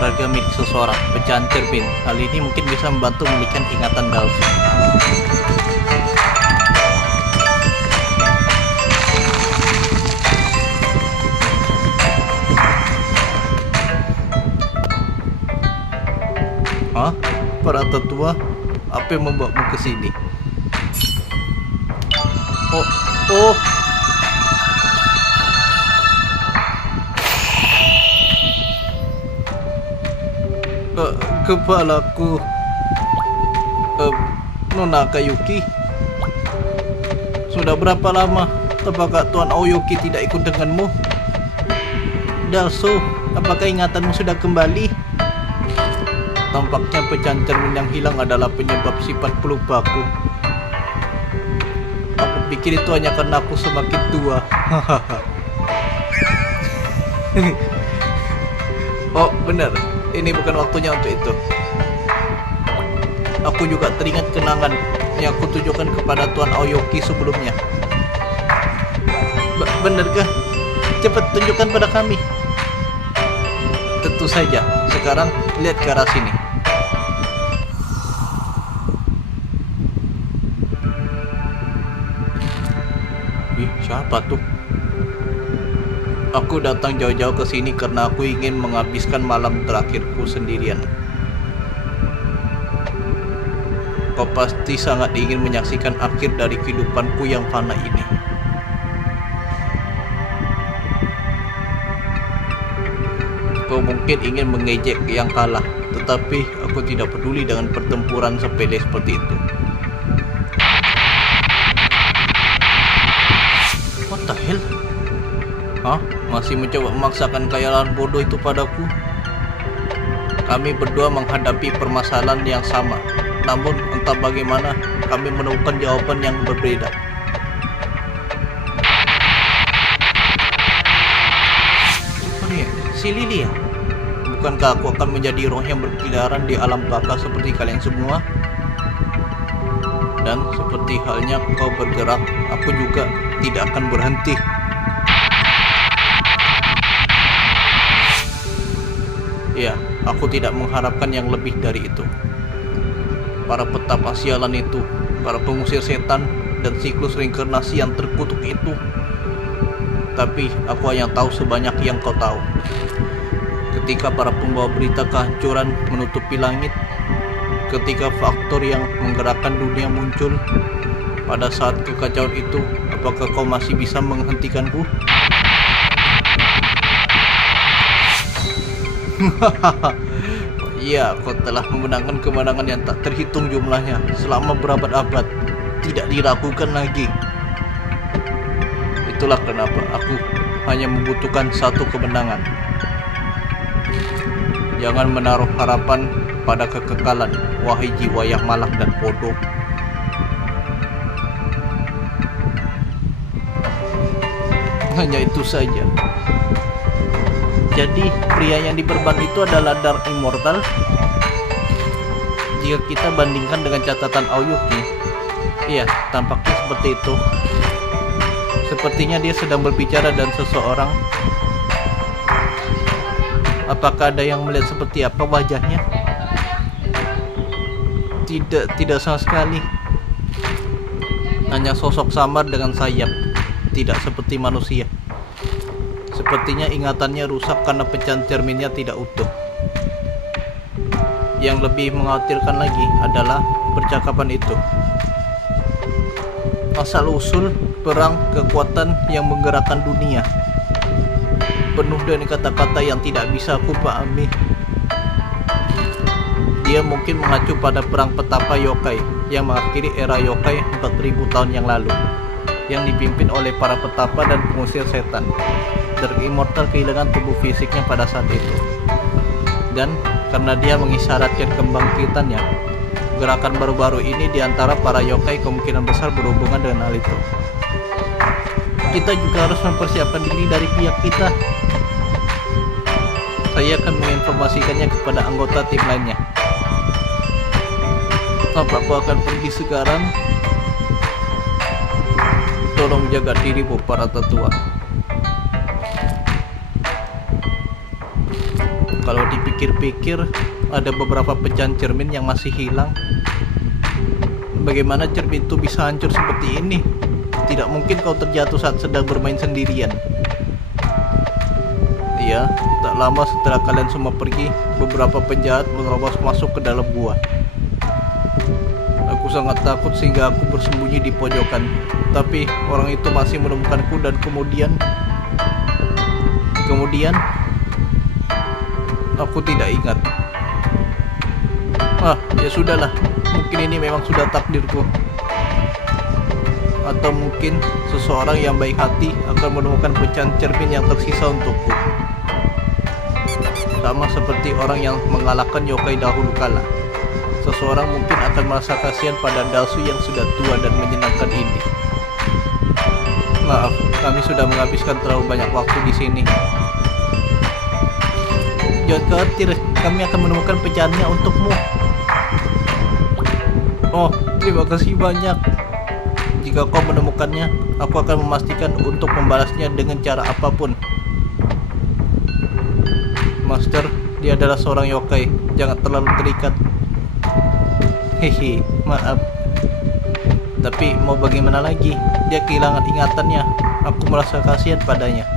berharga milik seseorang, pecahan cermin. Hal ini mungkin bisa membantu memulihkan ingatan Dalsu. Hah? Para tetua, apa yang membawamu ke sini? Oh. Kepalaku. Nona Kayuki. Sudah berapa lama? Apakah Tuan Aoyuki tidak ikut denganmu? Dalsu, apakah ingatanmu sudah kembali? Tampaknya pecahan cermin yang hilang adalah penyebab sifat pelupaku. Aku pikir itu hanya karena aku semakin tua. Oh, benar. Ini bukan waktunya untuk itu. Aku juga teringat kenangan yang aku tujukan kepada Tuan Aoyuki sebelumnya. Benarkah? Cepat tunjukkan pada kami. Tentu saja. Sekarang lihat ke arah sini. Ih, siapa tuh? Aku datang jauh-jauh ke sini karena aku ingin menghabiskan malam terakhirku sendirian. Kau pasti sangat ingin menyaksikan akhir dari kehidupanku yang fana ini. Kau mungkin ingin mengejek yang kalah, tetapi aku tidak peduli dengan pertempuran sepele seperti itu. What the hell? Hah? Masih mencoba memaksakan khayalan bodoh itu padaku? Kami berdua menghadapi permasalahan yang sama, namun entah bagaimana kami menemukan jawaban yang berbeda. Apa nih? Si Lilia? Bukankah aku akan menjadi roh yang berkeliaran di alam baka seperti kalian semua? Dan seperti halnya kau bergerak, aku juga tidak akan berhenti. Ya, aku tidak mengharapkan yang lebih dari itu. Para petapa sialan itu, para pengusir setan, dan siklus reinkarnasi yang terkutuk itu. Tapi aku hanya tahu sebanyak yang kau tahu. Ketika para pembawa berita kehancuran menutupi langit, ketika faktor yang menggerakkan dunia muncul, pada saat kekacauan itu, apakah kau masih bisa menghentikanku? Iya, kau telah memenangkan kemenangan yang tak terhitung jumlahnya selama berabad-abad. Tidak diragukan lagi. Itulah kenapa aku hanya membutuhkan satu kemenangan. Jangan menaruh harapan pada kekekalan, wahai jiwa yang malang dan bodoh. Hanya itu saja. Jadi pria yang diperban itu adalah Dark Immortal. Jika kita bandingkan dengan catatan Aoyuki, iya, tampaknya seperti itu. Sepertinya dia sedang berbicara dan seseorang. Apakah ada yang melihat seperti apa wajahnya? Tidak sama sekali. Hanya sosok samar dengan sayap, tidak seperti manusia. Sepertinya ingatannya rusak karena pecahan cerminnya tidak utuh. Yang lebih mengkhawatirkan lagi adalah percakapan itu. Asal-usul perang kekuatan yang menggerakkan dunia, penuh dengan kata-kata yang tidak bisa aku pahami. Dia mungkin mengacu pada perang petapa yokai yang mengakhiri era yokai 4000 tahun yang lalu, yang dipimpin oleh para petapa dan pengusir setan. Dark Immortal kehilangan tubuh fisiknya pada saat itu, dan karena dia mengisyaratkan kebangkitannya, gerakan baru-baru ini diantara para yokai kemungkinan besar berhubungan dengan hal itu. Kita juga harus mempersiapkan diri dari pihak kita. Saya akan menginformasikannya kepada anggota tim lainnya. Apa aku akan pergi sekarang? Tolong jaga dirimu para tetua. Kalau dipikir pikir-pikir, ada beberapa pecahan cermin yang masih hilang. Bagaimana cermin itu bisa hancur seperti ini? Tidak mungkin kau terjatuh saat sedang bermain sendirian. Iya, tak lama setelah kalian semua pergi, beberapa penjahat menerobos masuk ke dalam gua. Aku sangat takut sehingga aku bersembunyi di pojokan. Tapi orang itu masih menemukanku dan kemudian aku tidak ingat. Ya sudahlah. Mungkin ini memang sudah takdirku. Atau mungkin seseorang yang baik hati akan menemukan pecahan cermin yang tersisa untukku. Sama seperti orang yang mengalahkan yokai dahulu kala. Seseorang mungkin akan merasa kasihan pada Dalsu yang sudah tua dan menyenangkan ini. Maaf, kami sudah menghabiskan terlalu banyak waktu di sini. Jangan khawatir, kami akan menemukan pecahannya untukmu. Oh, terima kasih banyak. Jika kau menemukannya, aku akan memastikan untuk membalasnya dengan cara apapun. Master, dia adalah seorang yokai. Jangan terlalu terikat. Hehe, maaf. Tapi mau bagaimana lagi? Dia kehilangan ingatannya. Aku merasa kasihan padanya.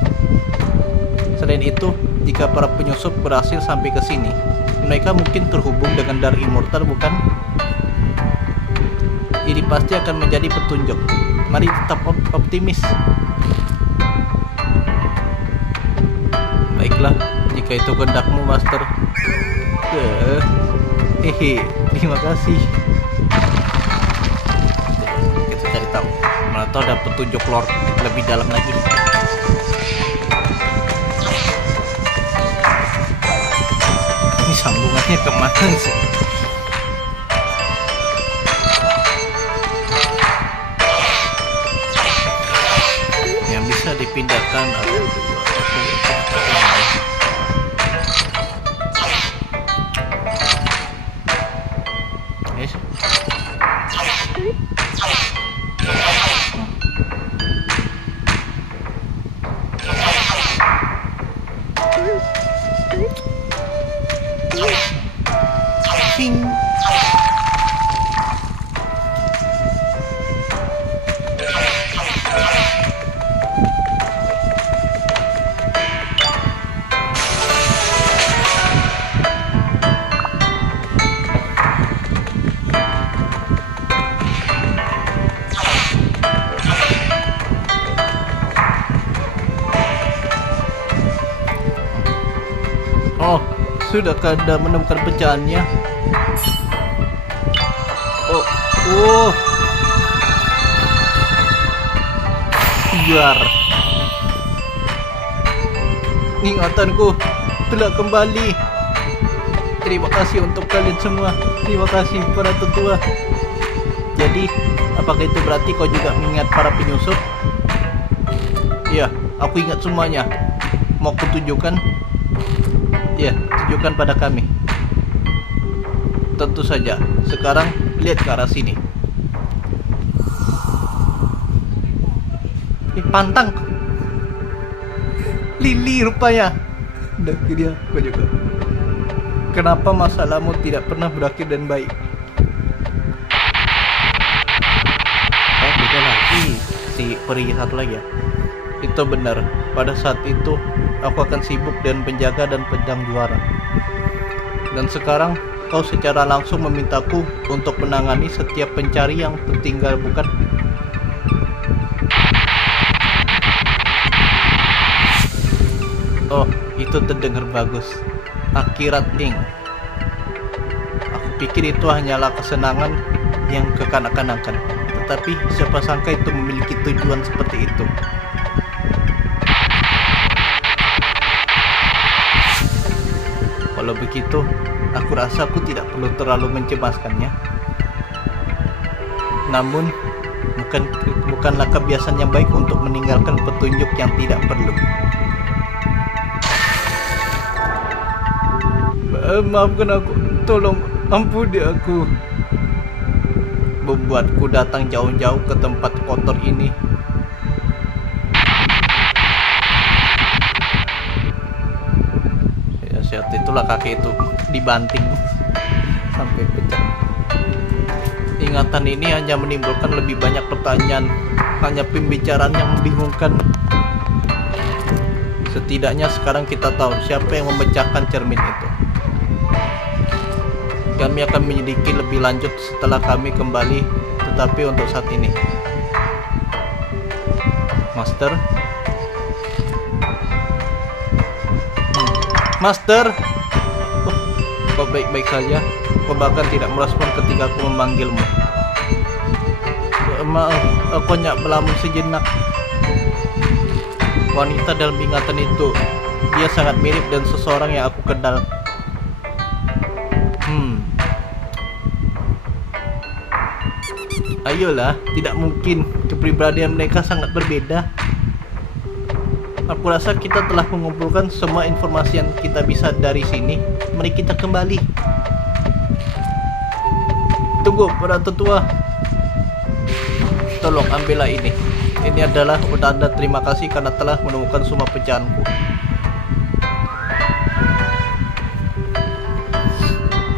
Selain itu, jika para penyusup berhasil sampai ke sini, mereka mungkin terhubung dengan Dar Immortal, bukan? Ini pasti akan menjadi petunjuk. Mari tetap optimis. Baiklah, jika itu kehendakmu, Master. Terima kasih. Kita cari tahu. Mana tahu ada petunjuk lore lebih dalam lagi. Ini sambungannya kemana sih? Yang bisa dipindahkan ada dua. Ping. Oh, sudahkah Anda menemukan pecahannya? Oh, biar ingatanku telah kembali. Terima kasih untuk kalian semua. Terima kasih para tetua. Jadi, apakah itu berarti kau juga mengingat para penyusup? Ya, aku ingat semuanya. Mau kutunjukkan? Ya, tunjukkan pada kami. Tentu saja. Sekarang lihat ke arah sini. Pantang. Lili rupanya. Dan dia aku juga. Kenapa masalahmu tidak pernah berakhir dan baik? Oh, beda lagi. Si peri satu lagi ya. Itu benar. Pada saat itu aku akan sibuk dengan penjaga dan pedang juara. Dan sekarang kau secara langsung memintaku untuk menangani setiap pencari yang tertinggal, bukan? Oh, itu terdengar bagus. Akhirat Ling. Aku pikir itu hanyalah kesenangan yang kekanak-kanakan. Tetapi siapa sangka itu memiliki tujuan seperti itu. Kalau begitu, aku rasa aku tidak perlu terlalu mencemaskannya. Namun, bukanlah kebiasaan yang baik untuk meninggalkan petunjuk yang tidak perlu. Maafkan aku, tolong ampuni aku. Membuatku datang jauh-jauh ke tempat kotor ini. Ya, saya akhirat. Itulah kakek itu dibanting sampai pecah. Ingatan ini hanya menimbulkan lebih banyak pertanyaan, hanya pembicaraan yang membingungkan. Setidaknya sekarang kita tahu siapa yang memecahkan cermin itu. Kami akan menyelidiki lebih lanjut setelah kami kembali, tetapi untuk saat ini, Master. Master, kau baik-baik saja. Kau bahkan tidak merespon ketika aku memanggilmu. Maaf, aku hanya melamun sejenak. Wanita dalam ingatan itu, dia sangat mirip dengan seseorang yang aku kenal. Ayolah, tidak mungkin. Kepribadian mereka sangat berbeda. Aku rasa kita telah mengumpulkan semua informasi yang kita bisa dari sini. Mari kita kembali. Tunggu, para tetua. Tolong ambillah ini. Ini adalah tanda terima kasih karena telah menemukan semua pecahanku.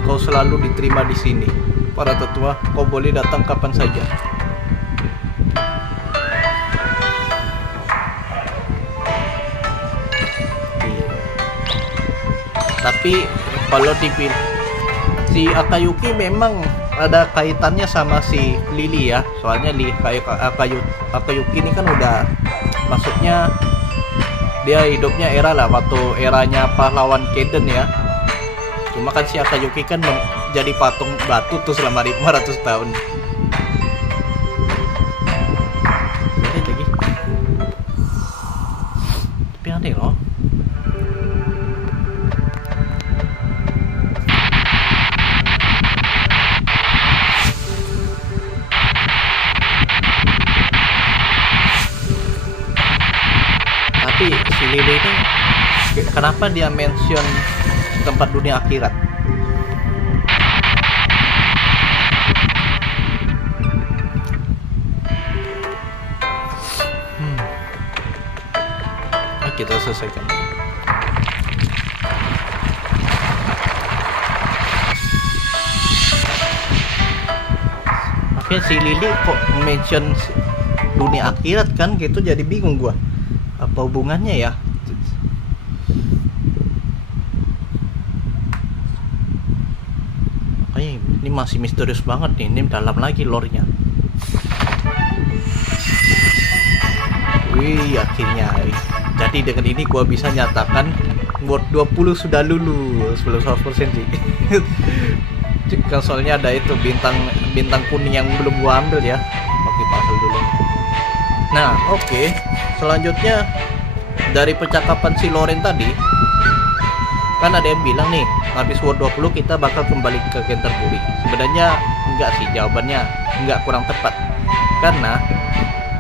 Kau selalu diterima di sini. Para tetua, kau boleh datang kapan saja. Tapi kalau dipilih, si Akayuki memang ada kaitannya sama si Lily ya. Soalnya Akayuki ini kan udah, maksudnya dia hidupnya era lah, waktu eranya pahlawan Kaden ya. Cuma kan si Akayuki kan jadi patung batu tuh selama 500 tahun. Ada lagi. Tapi aneh loh. Tapi si Lily ini kenapa dia mention tempat dunia akhirat? Kita selesaikan. Oke, si Lily kok mention dunia akhirat kan gitu, jadi bingung gua. Apa hubungannya ya? Makanya ini masih misterius banget nih. Ini dalam lagi lore-nya. Wih, akhirnya. Jadi dengan ini gua bisa nyatakan World 20 sudah lulus. Belum 100% sih. Kan soalnya ada itu bintang kuning yang belum gua ambil ya. Pakai puzzle dulu. Nah, oke. Selanjutnya dari percakapan si Loren tadi, kan ada yang bilang nih, habis World 20 kita bakal kembali ke Canterbury. Sebenarnya enggak sih, jawabannya enggak, kurang tepat. Karena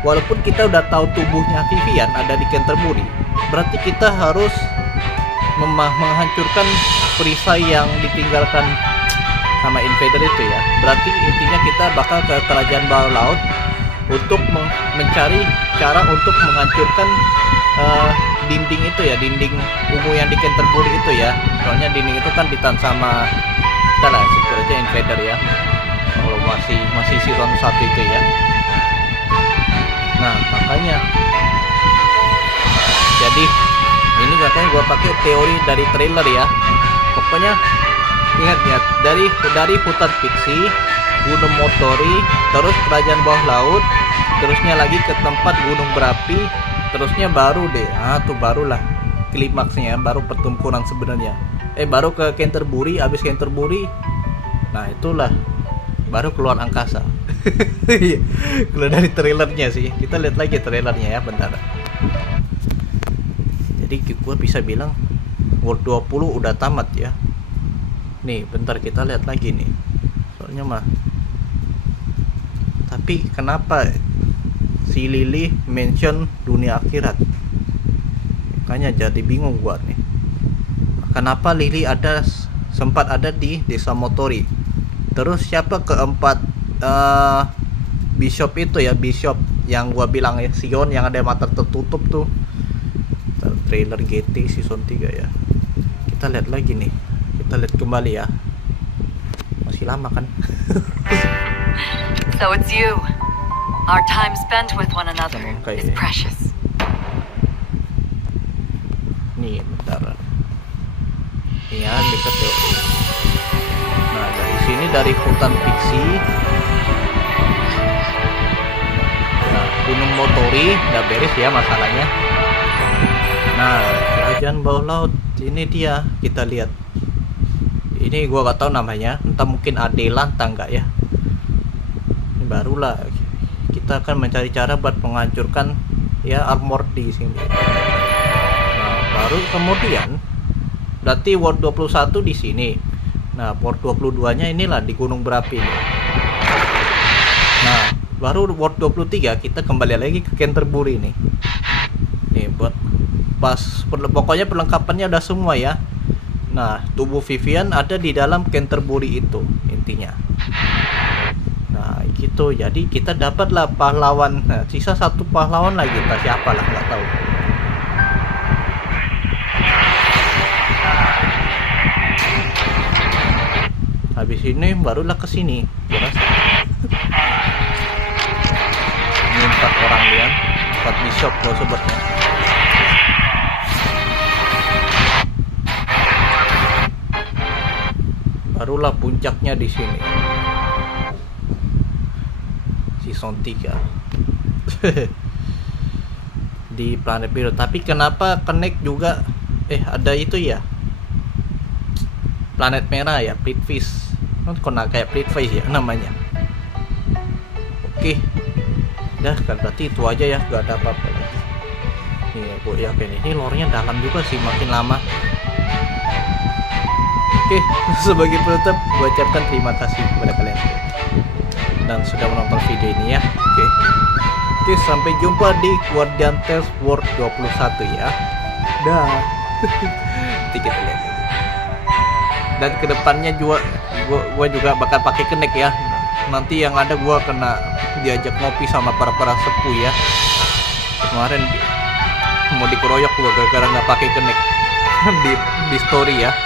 walaupun kita udah tahu tubuhnya Vivian ada di Canterbury, berarti kita harus menghancurkan perisai yang ditinggalkan sama invader itu ya. Berarti intinya kita bakal ke kerajaan bawah laut untuk mencari cara untuk menghancurkan dinding itu ya, dinding ungu yang di Canterbury itu ya. Soalnya dinding itu kan ditahan sama, kita lah sebut aja invader ya, kalau masih season 1 itu ya. Nah makanya, jadi ini katanya gua pakai teori dari trailer ya. Pokoknya ingat dari hutan fiksi, gunung Motori, terus kerajaan bawah laut, terusnya lagi ke tempat gunung berapi, terusnya baru deh, tuh barulah klimaksnya, baru pertempuran sebenarnya. Baru ke Canterbury, habis Canterbury, nah itulah baru keluar angkasa. Kalau dari trailernya sih, kita lihat lagi trailernya ya, bentar. Jadi gue bisa bilang World 20 udah tamat ya. Nih, bentar kita lihat lagi nih. Soalnya mah. Tapi kenapa si Lily mention dunia akhirat? Makanya jadi bingung gua nih. Kenapa Lily sempat ada di desa Motori? Terus siapa keempat bishop itu ya, bishop yang gua bilang ya, Sion yang ada mata tertutup tuh. Trailer GT season 3 ya. Kita lihat lagi nih. Kita lihat kembali ya. Masih lama kan? So it's you. Our time spent with one another Okay. is precious. Nih, bentar. Iya, dekat tuh. Nah, dari sini dari hutan fiksi. Nah, Gunung Motori udah beres ya masalahnya. Nah, kerajaan bawah laut ini dia, kita lihat. Ini gua gak tahu namanya, entah mungkin Adela entah enggak ya. Ini barulah kita akan mencari cara buat menghancurkan ya armor di sini. Nah, baru kemudian berarti World 21 di sini. Nah, World 22-nya inilah di gunung berapi ini. Nah, baru World 23 kita kembali lagi ke Canterbury nih. Nih buat pokoknya perlengkapannya udah semua ya. Nah, tubuh Vivian ada di dalam Canterbury itu intinya. Nah, gitu. Jadi kita dapatlah pahlawan. Nah, sisa satu pahlawan lagi. Entah siapa lah, nggak tahu. Habis ini barulah ke sini. Ini 4 orang dia, 4 bishop loh sobatnya. Barulah puncaknya di sini. Season 3. Di planet biru. Tapi kenapa connect juga ada itu ya? Planet merah ya, Fleetfish. Kena kayak Fleetfish ya namanya. Oke. Dah kan berarti itu aja ya, gak ada apa-apa lagi. Nih, gue yakin ini lore-nya dalam juga sih makin lama. Oke, sebagai penutup gue ucapkan terima kasih kepada kalian dan sudah menonton video ini ya. Oke, sampai jumpa di Guardian Tales World 21 ya. Dah. Nanti kita lihat. Dan kedepannya juga gue juga bakal pakai connect ya. Nanti yang ada gue kena diajak ngopi sama para sepuh ya. Kemarin mau dikeroyok gue gara-gara nggak pakai connect di story ya.